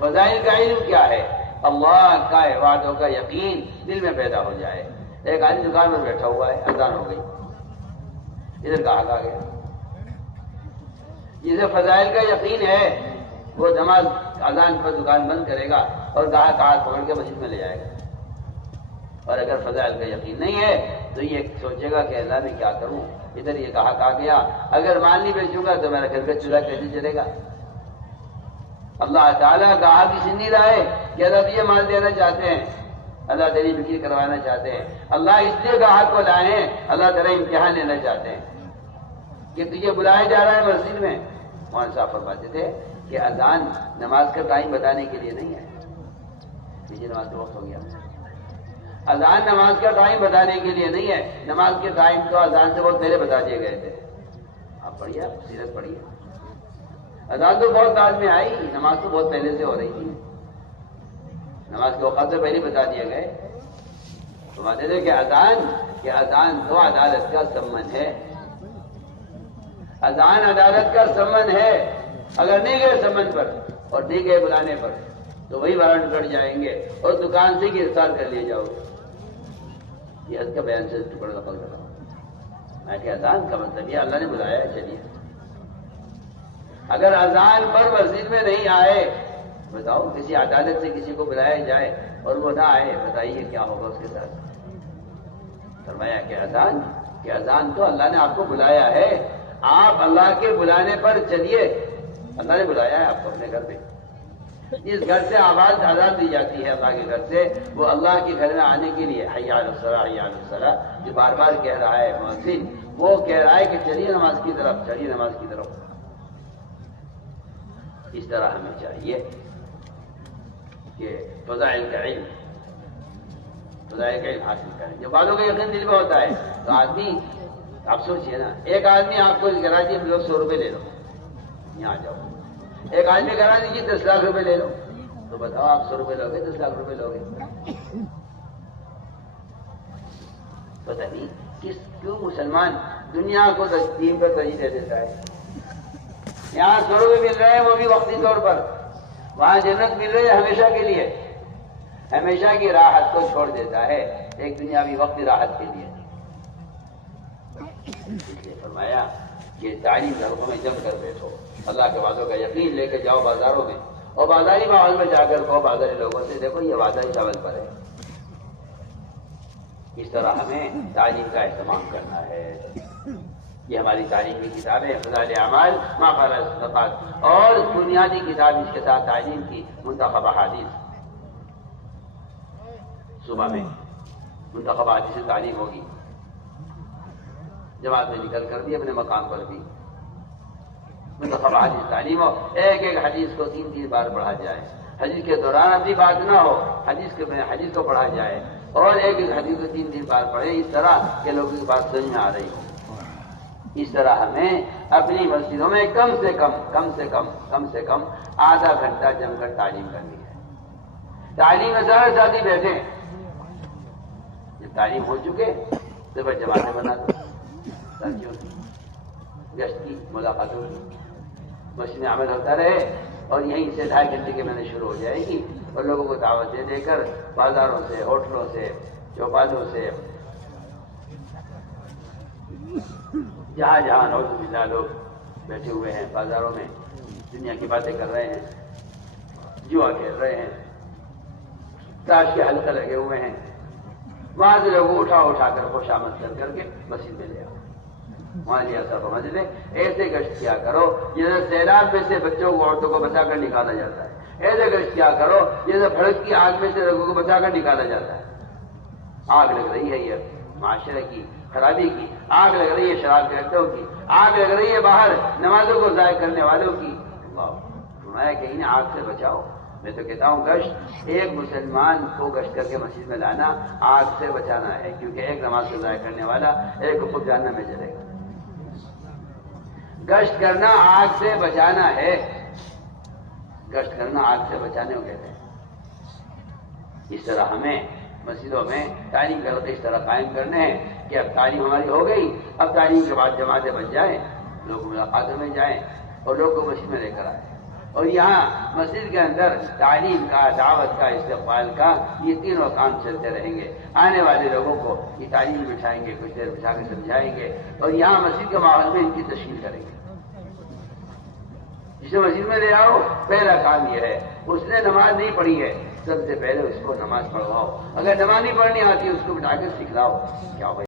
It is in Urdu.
فضائل کا علم کیا ہے؟ اللہ کا وعدوں کا یقین دل میں پیدا ہو جائے. ایک آدمی دکان میں بیٹھا ہوا ہے، اذان ہو گئی، ادھر گاہک آ گیا. جسے فضائل کا یقین ہے وہ نماز اذان پر دکان بند کرے گا اور گاہک ہاتھ پکڑ کے مسجد میں لے جائے گا. اور اگر فضائل کا یقین نہیں ہے تو یہ سوچے گا کہ اللہ میں کیا کروں، ادھر یہ گاہک آ گیا، اگر مال نہیں بیچوں گا تو میرا گھر کا چولہا کیسے چلے گا. اللہ تعالیٰ گاہک اس نہیں لائے کہ اللہ تجھے مال دینا چاہتے ہیں، اللہ تیری بکری کروانا چاہتے ہیں. اللہ اس لیے گاہک کو لائے ہیں، اللہ تیرا امتحان لینا چاہتے ہیں کہ تجھے بلایا جا رہا ہے مسجد میں. مولانا صاحب فرماتے تھے کہ اذان نماز کا ٹائم بتانے کے لیے نہیں ہے. یہ نماز کا وقت ہو گیا. اذان نماز کا ٹائم بتانے کے لیے نہیں ہے. نماز کے ٹائم تو اذان سے بہت پہلے بتا دیے گئے تھے. آپ پڑھیے، آپ سیرت پڑھیے. اذان تو بہت بعد میں آئی، نماز تو بہت پہلے سے ہو رہی تھی. نماز کے وقت سے پہلے بتا دیے گئے. فرماتے تھے کہ اذان تو عدالت کا سمن ہے. اذان عدالت کا سمن ہے. اگر نہیں گئے سمن پر اور نہیں گئے بلانے پر تو وہی وارنٹ کٹ جائیں گے اور دکان سے گرفتار کر لیے جاؤ گے. یہ حد کا بیان سے ٹکڑا نقل کر رہا ہوں میں کہ اذان کا مطلب یہ اللہ نے بلایا ہے. چلیے اگر اذان پر مسجد میں نہیں آئے، بتاؤ کسی عدالت سے کسی کو بلایا جائے اور وہ نہ آئے، بتائیے کیا ہوگا اس کے ساتھ. فرمایا کہ اذان تو اللہ نے آپ کو بلایا ہے، آپ اللہ کے بلانے پر چلیے. اللہ نے بلایا ہے آپ کو اپنے گھر میں. جس گھر سے آواز آزاد دی جاتی ہے اللہ کے گھر سے، وہ اللہ کے گھر میں آنے کے لیے حی علی الصلاۃ حی علی الصلاۃ جو بار بار کہہ رہا ہے مؤذن، وہ کہہ رہا ہے کہ چلیے نماز کی طرف، چلیے نماز کی طرف. اس طرح ہمیں چاہیے کہ فضائل کا علم حاصل کریں. جب بعضوں کا یقین دل میں ہوتا ہے تو آدمی، آپ سوچئے نا، ایک آدمی آپ کو گراجی میں 100 روپے لے لو، یہاں آ جاؤ. ایک آدمی کرا دیجیے 10 لاکھ روپے لے لو، تو بتاؤ آپ 100 روپے لوگے 10 لاکھ روپے لوگے؟ پتہ نہیں کیوں مسلمان دنیا کو دین پر ترجیح دے دیتا ہے. یہاں 100 روپے مل رہے ہیں وہ بھی وقتی طور پر، وہاں جنت مل رہی ہے ہمیشہ کے لیے. ہمیشہ کی راحت کو چھوڑ دیتا ہے ایک دنیاوی وقتی راحت کے لیے. اس لیے فرمایا کہ تعلیم گھروں میں جم کر بیٹھو، اللہ کے وعدوں کا یقین لے کے جاؤ بازاروں میں، اور بازاری ماحول میں جا کر کہو بازاری لوگوں سے، دیکھو یہ وعدہ اس عمل پر ہے. اس طرح ہمیں تعلیم کا اہتمام کرنا ہے. یہ ہماری تعلیم کی کتاب ہے فضائل اعمال ما قال الصدقات، اور بنیادی کتاب اس کے ساتھ تعلیم کی منتخب احادیث. صبح میں منتخب احادیث سے تعلیم ہوگی، جماعت میں نکل کر بھی اپنے مقام پر بھی منتخب حدیث تعلیم ہو. ایک حدیث کو 3 بار پڑھا جائے. حدیث کے دوران اپنی بات نہ ہو، حدیث کو پڑھا جائے اور ایک حدیث کو 3 بار پڑھے، اس طرح کہ لوگوں کی بات سمجھ میں آ رہی ہو. اس طرح ہمیں اپنی مسجدوں میں کم سے کم آدھا گھنٹہ جم کر تعلیم کرنی ہے. تعلیم میں سارے ساتھی بیٹھے، جب تعلیم ہو چکے تو پھر جماعتیں بنا دو. ساتھیوں کی گشت کی ملاقاتوں کی مسجد میں عمل ہوتا رہے، اور یہیں سے 2.5 گھنٹے کے مہینے شروع ہو جائے گی، اور لوگوں کو دعوت دے کر بازاروں سے، ہوٹلوں سے، چوپالوں سے، جہاں نعوذ باللہ لوگ بیٹھے ہوئے ہیں بازاروں میں، دنیا کی باتیں کر رہے ہیں، جوا کھیل رہے ہیں، تاش کے حلقے لگے ہوئے ہیں، وہاں سے لوگوں اٹھا کر خوش آمد کر کے مسجد میں لے آؤ. وہاں لیا سب سمجھ لے. ایسے گشت کیا کرو جیسے سیلاب میں سے بچوں کو، عورتوں کو بچا کر نکالا جاتا ہے. ایسے گشت کیا کرو جیسے بھڑک کی آگ میں سے لوگوں کو بچا کر نکالا جاتا ہے. آگ لگ رہی ہے یہ معاشرے کی خرابی کی، آگ لگ رہی ہے شراب کے اڈوں کی، آگ لگ رہی ہے باہر نمازوں کو ضائع کرنے والوں کی. فرمایا کہ انہیں آگ سے بچاؤ. میں تو کہتا ہوں گشت ایک مسلمان کو گشت کر کے مسجد میں لانا آگ سے بچانا ہے، کیونکہ ایک نماز کو ضائع کرنے والا ایک کو خود جہنم میں چلے گا. گشت کرنا آگ سے بچانا ہے، گشت کرنا آگ سے بچانے کو کہتے ہیں. اس طرح ہمیں مسجدوں میں تعلیم کے حلقے اس طرح قائم کرنے ہیں کہ اب تعلیم ہماری ہو گئی، اب تعلیم کے بعد جماعتیں بن جائیں، لوگ ملاقاتوں میں جائیں اور لوگ کو مسجد میں لے کر آئیں. اور یہاں مسجد کے اندر تعلیم کا، دعوت کا، استقبال کا، یہ تینوں کام چلتے رہیں گے. آنے والے لوگوں کو یہ تعلیم بٹھائیں گے، کچھ دیر بٹھا کے سمجھائیں گے، اور یہاں مسجد کے ماحول میں ان کی تشہیر کریں گے. جسے مسجد میں لے آؤ، پہلا کام یہ ہے، اس نے نماز نہیں پڑھی ہے، سب سے پہلے اس کو نماز پڑھواؤ. اگر نماز نہیں پڑھنی آتی اس کو بٹھا کے سکھلاؤ. کیا